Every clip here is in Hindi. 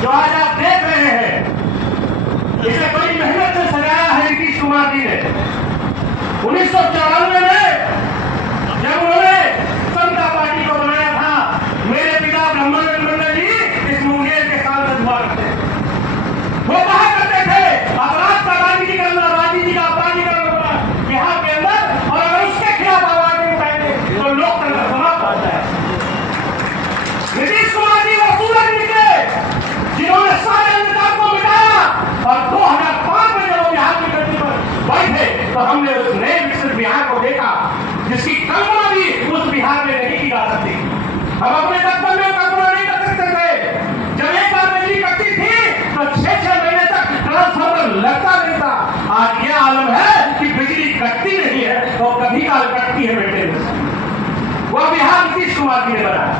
जो आज आप देख रहे हैं, इसे बड़ी मेहनत से सजाया है नीतीश कुमार जी ने। 1994 में जब उन्होंने समता पार्टी को बनाया था, मेरे पिता ब्रह्मानंद मंडल जी इस मुंगेर के सांसद हुआ करते थे। वो कहा करते थे अपराध का राजनीतिकरण, राजनीति का अपराधीकरण होगा बिहार के अंदर, और अगर उसके खिलाफ आवाज नहीं उठाएंगे तो लोकतंत्र समाप्त हो जाए। नीतीश कुमार जी वो सूरज निकले जिन्होंने सारे अंधकार को मिटाया, और 2005 में जब बिहार की गद्दी पर बैठे तो हमने उस नए विकसित बिहार को देखा जिसकी कल्पना भी उस बिहार में नहीं की जा सकती। हम अपने बचपन में कल्पना नहीं कर सकते थे। जब एक बार बिजली कटती थी तो 6-6 महीने तक ट्रांसफार्मर लगता नहीं था। आज यह आलम है कि बिजली कटती नहीं है तो कभी काल कटती है बेटे। वह बिहार नीतीश कुमार जी ने बनाया।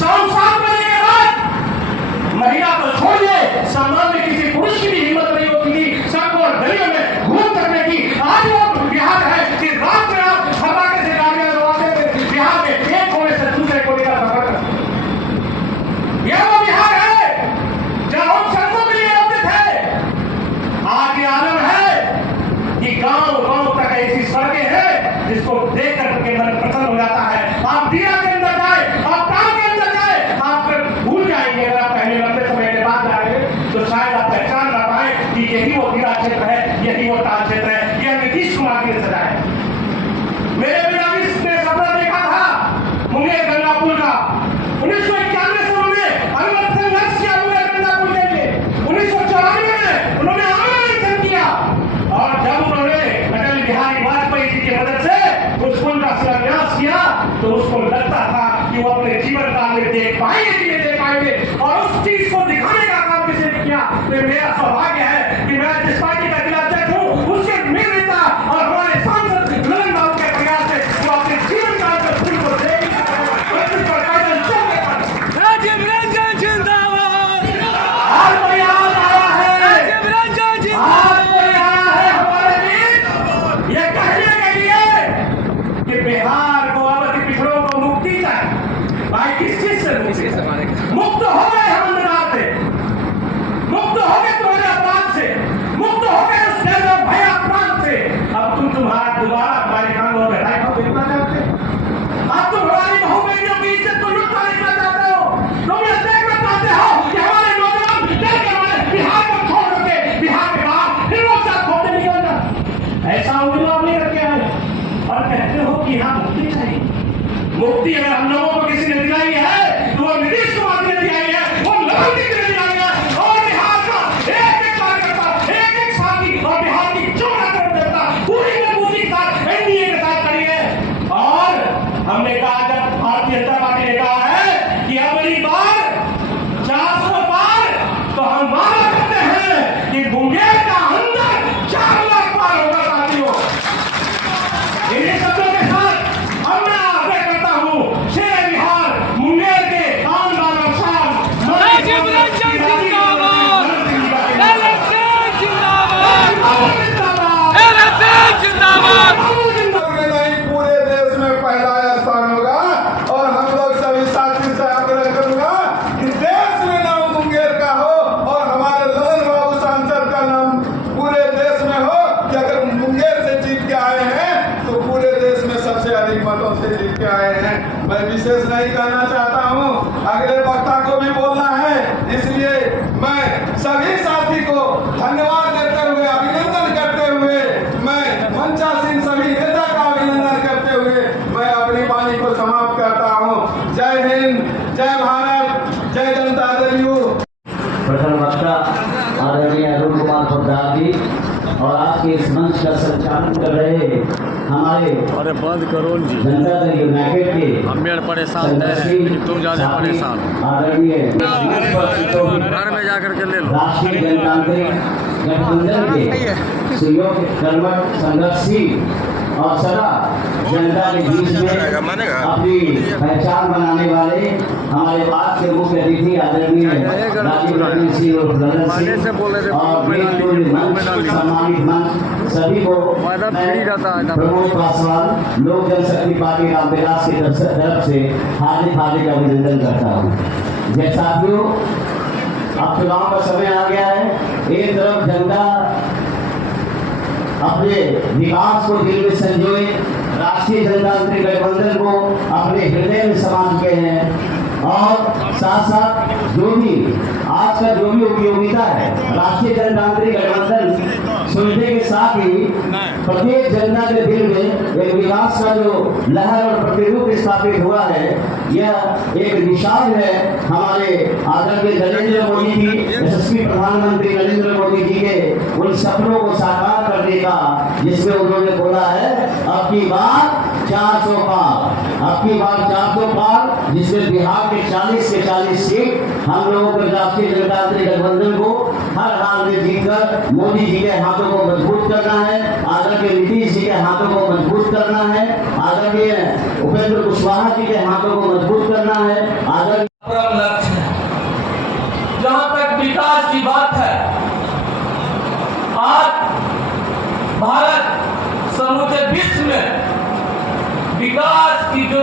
शाम 7 बजे के बाद महिला को छोड़िए, सामान्य किसी पुरुष की भी हिम्मत नहीं होती थी सड़कों और गलियों में घूम सकने की। आज वो बिहार है कि रात में आप फटाके से गाड़ियां दौड़ाते थे, बिहार के एक कोने से दूसरे कोने का सफर करते। यह वो बिहार है जब हम सड़कों के लिए होते थे। आज ये आलम है कि गांव-गांव तक ऐसी सड़कें हैं जिसको देख करके मन प्रसन्न हो जाता है। आप दिया के अंदर जाए, आप काम के अंदर जाए, आप भूल जाएंगे। अगर आप पहले लंबे समय के बाद जाएंगे तो शायद आप पहचान ना पाए कि यही वो दिया क्षेत्र है, यही वो ताल क्षेत्र है। यह नीतीश कुमार जी ने सजाया है। मेरे पिता ने सपना देखा था मुंगेर गंगा पुल का। 1991 से उन्होंने अनवरत संघर्ष किया मुंगेर गंगा पुल के लिए। 1994 में उन्होंने आंदोलन किया, और जब उन्होंने अटल बिहारी वाजपेयी जी की मदद से उस पुल का शिलान्यास किया तो उसको लगता था कि वो अपने जीवन काल में देख पाएंगे कि नहीं देख पाएंगे, और उस चीज को दिखाने का काम किसी ने किया। तो मेरा सौभाग्य है कि मैं जिस पार्टी का जिला अध्यक्ष हूँ उसके मेरे नेता और हमारे सांसद ललन बाबू के प्रयास से वो अपने जीवन काल में पुल को देख बिहार को अब पिछड़ों को मुक्ति चाहिए। भाई किस चीज से मुक्त हो गए? हम अंधकार से मुक्त हो गए, तुम्हारे अपराध से मुक्त हो गए, उस भय अपराध से। अब तुम तुम्हारा दोबारा हमारे कानूनों में राय को देखना चाहते हो। अब तुम हमारी बहु बेटियों की इज्जत को लुटना देखना चाहते हो। तुम ये देखना चाहते हो कि हमारे नौजवान हमारे बिहार को छोड़ करके बिहार के बाहर फिर वो साथ खोते निकल जाए। ऐसा उम्मीद आप नहीं करके आए और कहते हो कि यहाँ मुक्ति चाहिए। मुक्ति अगर हम लोगों को किसी ने दिलाई है तो वो नीतीश कुमार ने दिलाई है, वो ललन जी ने दिलाई है, और बिहार का एक-एक कार्यकर्ता, एक-एक साथी और बिहार की चौड़ा कार्यकर्ता पूरी मजबूती के साथ एनडीए के साथ खड़ी है। और हमने कहा, जब भारतीय जनता पार्टी ने कहा है कि अगली बार 400 पार, तो हम वादा करते हैं कि मुंगेर का अंदर 4 लाख पार होगा साथियों। इन्हीं शब्दों के साथ अब मैं आग्रह करता हूँ शेर बिहार मुंगेर के आन बान और शान पूरे देश में पहला स्थान होगा। और हम लोग सभी साथी से आग्रह करूंगा कि देश में नाम मुंगेर का हो और हमारे ललन बाबू सांसद का नाम पूरे देश में हो कि अगर मुंगेर से जीत के आए हैं तो पूरे देश में सबसे अधिक मतों से जीत के आए हैं। मैं विशेष नहीं कहना चाहता हूं, अगले वक्ता को भी बोलना है, इसलिए मैं सभी साथी को धन्यवाद देते हुए, अभिनंदन करते हुए, मैं मंचासीन सभी नेता का अभिनंदन करते हुए मैं अपनी वाणी को समाप्त करता हूं। जय हिंद, जय भारत, जय जनता दल यू। प्रथम वक्ता आदरणीय अरुण कुमार पोद्दार जी और आज के इस मंच का संचालन कर रहे हमारे बंद करो जी जनता दल यूनाइटेड के हम परेशान है, तुम ज्यादा परेशान। आदरणीय घर में जाकर के ले लो। राष्ट्रीय जनतांत्रिक गठबंधन के सहयोग कर्मठ संघर्षशील और सदा जनता के बीच में अपनी पहचान बनाने वाले हमारे आज के मुख्य अतिथि आदरणीय राजीव रंजन सिंह और ललन सिंह और सम्मानित मंच सभी को प्रमोद पासवान लोक जनशक्ति पार्टी रामविलास की तरफ से हार्दिक हार्दिक अभिनंदन करता हूँ। जय साथियों, अब चुनाव का समय आ गया है। एक तरफ जनता अपने विकास को दिल में संजोए, राष्ट्रीय जनतांत्रिक गठबंधन को अपने हृदय में समा चुके हैं, और साथ साथ जो भी आज का जो भी उपयोगिता है, राष्ट्रीय जनतांत्रिक गठबंधन सुनने के साथ ही प्रत्येक जनता के दिल में एक विकास का जो लहर और प्रतिरूप स्थापित हुआ है, यह एक निशान है हमारे आदरणीय नरेंद्र मोदी जी, यशस्वी प्रधानमंत्री नरेंद्र मोदी जी के उन सपनों को साकार करने का, जिसमें उन्होंने बोला है अब की बार 400 पार, अब की बार 400 पार, जिसमें बिहार के 40 सीट हम लोगों को राष्ट्रीय जनतांत्रिक गठबंधन को हर हाल में जीतकर मोदी जी के हाथों को मजबूत करना है, आदरणीय नीतीश जी के हाथों को मजबूत करना है, आदरणीय उपेंद्र कुशवाहा जी के हाथों को मजबूत करना है, आदरणीय लक्ष्य है। जहां तक विकास की बात है, आज भारत समूचे विश्व में विकास की जो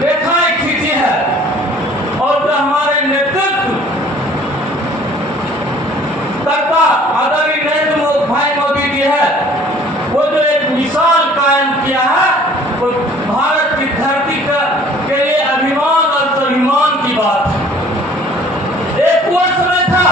रेखाएं खींची है, और जो हमारे नेतृत्व करता आदरणीय नरेंद्र भाई मोदी जी है, वो जो एक मिसाल कायम किया है, वो भारत की धरती के लिए अभिमान और स्वाभिमान की बात है। एक वो समय था